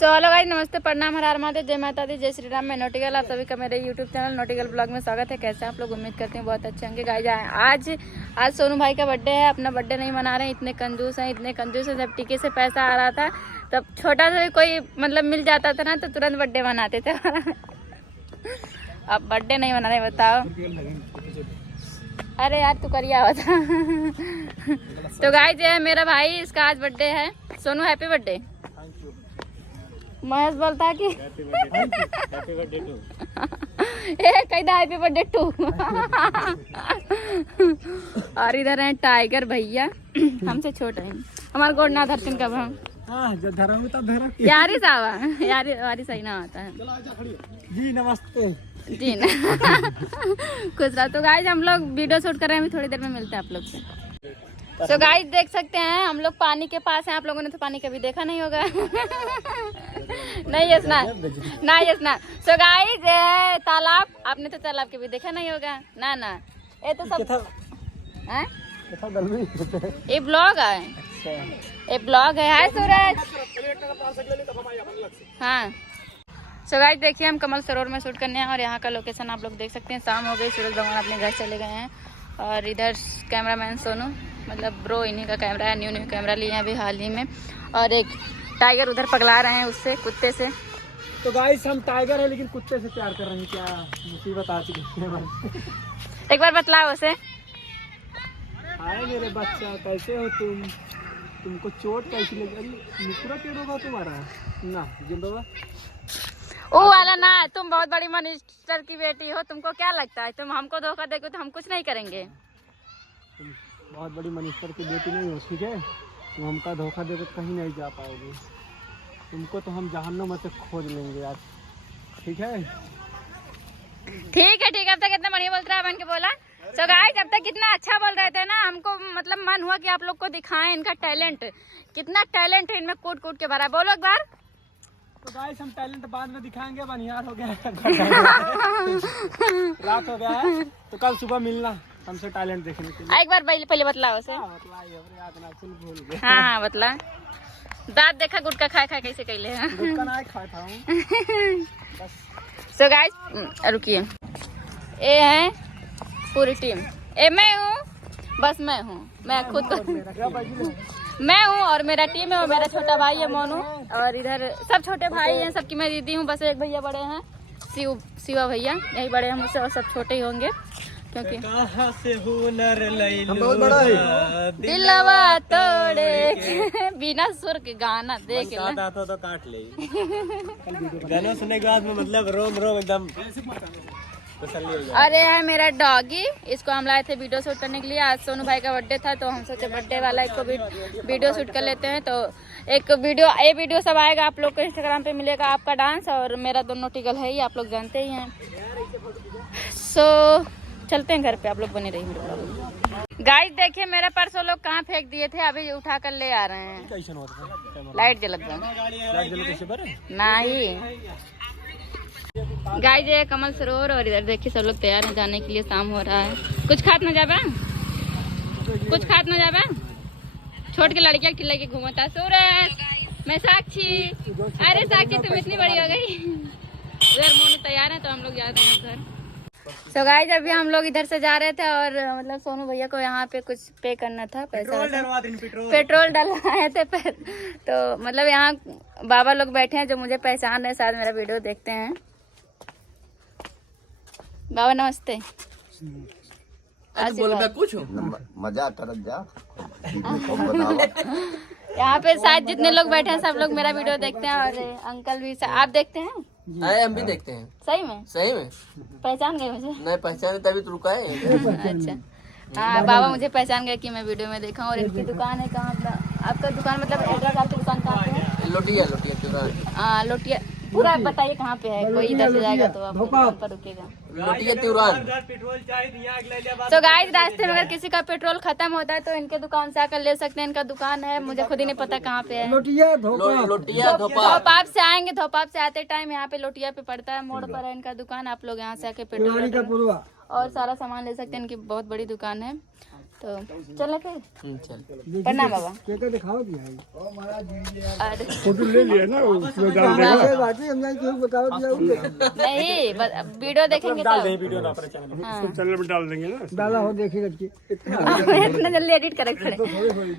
Hello guys, नमस्ते, प्रणाम, हर हर महादेव, जय माता दी, जय श्री राम। मैं नोटिकल, आप सभी का मेरे यूट्यूब चैनल नोटिकल ब्लॉग में स्वागत है। कैसे आप लोग? उम्मीद करते हैं बहुत अच्छे होंगे। गाइस आज सोनू भाई का बर्थडे है। अपना बर्थडे नहीं मना रहे हैं, इतने कंजूस हैं। जब टिके से पैसा आ रहा था तब छोटा सा भी कोई मतलब मिल जाता था ना तो तुरंत बर्थडे मनाते थे। अब बर्थडे नहीं मना रहे, बताओ। अरे यार तू करिया होता। तो गाइस ये है मेरा भाई, इसका आज बर्थडे है। Sonu happy birthday. महेश बोलता कि happy birthday to. Happy birthday to. और इधर है टाइगर भैया, हमसे छोटे हैं। हमारे गोड़ ना धरती कब हम यारी सावा यारी सही ना आता है जी। नमस्ते जी ना। खुश रहा। तो गाइस हम लोग वीडियो शूट कर रहे हैं, अभी थोड़ी देर में मिलते हैं आप लोग से। तो गाइस देख सकते हैं हम लोग पानी के पास हैं। आप लोगों ने तो पानी कभी देखा नहीं होगा। नहीं है स्नान। सो गाइस तालाब, आपने तो तालाब कभी देखा नहीं होगा ना। ये तो सब हैं? ये ब्लॉग है। ये ब्लॉग है। हाय सूरज। हाँ सो गाइस देखिए हम कमल सरोवर में शूट करने हैं और यहाँ का लोकेशन आप लोग देख सकते हैं। शाम हो गई, सूरज भगवान अपने घर चले गए हैं और इधर कैमरामैन सोनू, मतलब ब्रो, इन्हीं का कैमरा है। न्यू कैमरा लिए हैं अभी हाल ही में। और एक टाइगर उधर पगला रहे हैं उससे, कुत्ते से। तो गाइस हम टाइगर है लेकिन कुत्ते से प्यार कर रहे हैं। क्या मुसीबत आ चुकी है। एक बार बतलाओ उसे। हाय मेरे बच्चा, कैसे हो तुम? तुमको चोट कैसी लगी? मुस्कुरा क्यों होगा तुम्हारा ना जिंदगा? वो वाला ना, तुम बहुत बड़ी मिनिस्टर की बेटी हो। तुमको क्या लगता है तुम हमको धोखा देगे तो हम कुछ नहीं करेंगे? तुम बहुत बड़ी मिनिस्टर की बेटी नहीं हो, ठीक है? तुम हमका धोखा देकर कहीं नहीं जा पाओगे। तुमको तो हम जहन्नुम में से खोज लेंगे आज, ठीक है? ठीक है। अब तक कितना बढ़िया बोल रहा है, बन के बोला। सो गाइस अब तक कितना अच्छा बोल रहे थे ना, हमको मतलब मन हुआ कि आप लोग को दिखाएं इनका टैलेंट। कितना टैलेंट है इनमें, कूट कूट के भरा। बोलो एक बार। तो गाइस हम टैलेंट बाद में दिखाएंगे। बनियार हो गया है। रात हो गया है तो कल सुबह मिलना हमसे टैलेंट देखने के लिए। एक बार पहले बतलाओ उसे। भूल गए। हाँ बतला। दांत देखा गुटका खाए कैसे कैले हैं। गुटका ना खाया था। सो गाइस रुकिए, ये है पूरी टीम। ये मैं हूँ, बस मैं हूँ। मैं खुद मैं हूँ और मेरा टीम है और मेरा छोटा भाई है मोनू। और इधर सब छोटे भाई हैं, सबकी मैं दीदी हूँ। बस एक भैया बड़े हैं, शिवा भैया, यही बड़े हैं मुझसे और सब छोटे ही होंगे क्योंकि कहाँ से हुनर हम बहुत बड़ा है। दिलवा तोड़े बिना सुर के गाना देख ले तो काट ले। गाना सुनने के बाद में मतलब रोम एकदम। अरे है मेरा डॉगी, इसको हम लाए थे वीडियो शूट करने के लिए। आज सोनू भाई का बर्थडे था तो हम सोचे बर्थडे वाला इसको वीडियो शूट कर लेते हैं। तो एक वीडियो सब आएगा आप लोग को, इंस्टाग्राम पे मिलेगा आपका डांस। और मेरा दोनों टिकल है ही, आप लोग जानते ही हैं। सो चलते हैं घर पे, आप लोग बने रहिए मेरे ब्लॉग। गाइस देखिए मेरे पर्स वो लोग कहाँ फेंक दिए थे, अभी उठा कर ले आ रहे हैं। लाइट जलत नहीं। गाइस ये कमल सरोवर और इधर देखिए सब लोग तैयार हैं जाने के लिए। शाम हो रहा है। कुछ खात न जाबा, छोड़ के लड़कियां खिला के घूमता। सूरज, मैं साक्षी। अरे साक्षी तुम इतनी बड़ी हो गई। उधर मोनू तैयार है तो हम लोग जा रहे हैं घर। सो गाइस अभी हम लोग इधर से जा रहे थे और मतलब सोनू भैया को यहाँ पे कुछ पे करना था, पेट्रोल डलवाए थे तो मतलब यहाँ बाबा लोग बैठे हैं जो मुझे पहचान रहे, शायद मेरा वीडियो देखते हैं। बाबा नमस्ते। कुछ मजा कर जा। यहाँ पे शायद जितने लोग बैठे हैं सब लोग मेरा वीडियो देखते हैं और अंकल भी। आप देखते हैं? हम भी देखते हैं। सही में पहचान गए मुझे? नहीं पहचाने तभी तो रुका है। अच्छा हाँ, बाबा मुझे पहचान गए कि मैं वीडियो में देखा हूँ। और इनकी दुकान है कहाँ? आपका दुकान मतलब एड्रेस, आपकी दुकान कहाँ पे है? लोटिया। हाँ लोटिया, पूरा बताइए कहाँ पे है। कोई इधर से जाएगा तो आप पर रुकेगा। तो गाइस रास्ते में अगर किसी का पेट्रोल खत्म होता है तो इनके दुकान से आकर ले सकते हैं। इनका दुकान है, मुझे खुद ही नहीं पता कहाँ पे है। लोटिया धोपाप से आएंगे, धोपाप से आते टाइम यहाँ पे लोटिया पे पड़ता है, मोड़ पर है इनका दुकान। आप लोग यहाँ से आके पेट्रोल और सारा सामान ले सकते हैं। इनकी बहुत बड़ी दुकान है। तो चलो फिर चल प्रणाम बाबा। क्या दिखाओ दिया है अरे फोटो ले लिया ना उसमें डाल देंगे बाकी हम नहीं क्यों बताओ दिया नहीं वीडियो देखेंगे तो वीडियो ना अपने चैनल हाँ। चैनल में डाल देंगे ना डाला हो देखिएगा इतना इतना जल्दी एडिट करे खड़े थोड़ी